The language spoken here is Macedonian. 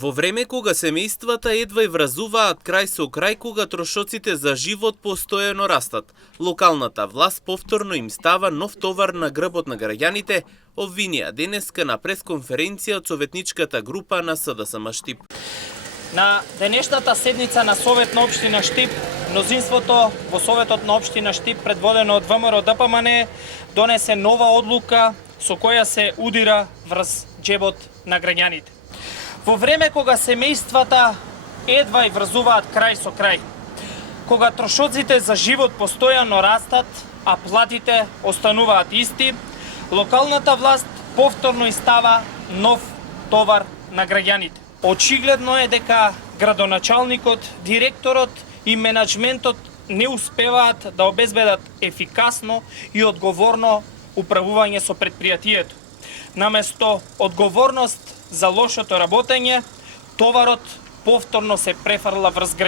Во време кога семејствата едва и вразуваат крај со крај, кога трошоците за живот постојано растат, локалната власт повторно им става нов товар на грбот на граѓаните, обвинија денеска на пресконференција од советничката група на СДСМ Штип. На денешната седница на Совет на општина Штип, мнозинството во Советот на општина Штип, предводено од ВМРО ДПМН, донесе нова одлука со која се удира врз џебот на граѓаните. Во време кога семејствата едва и врзуваат крај со крај, кога трошоците за живот постојано растат, а платите остануваат исти, локалната власт повторно истава нов товар на граѓаните. Очигледно е дека градоначалникот, директорот и менаџментот не успеваат да обезбедат ефикасно и одговорно управување со предпријатието. Наместо одговорност за лошото работење, товарот повторно се префрла врз граѓаните.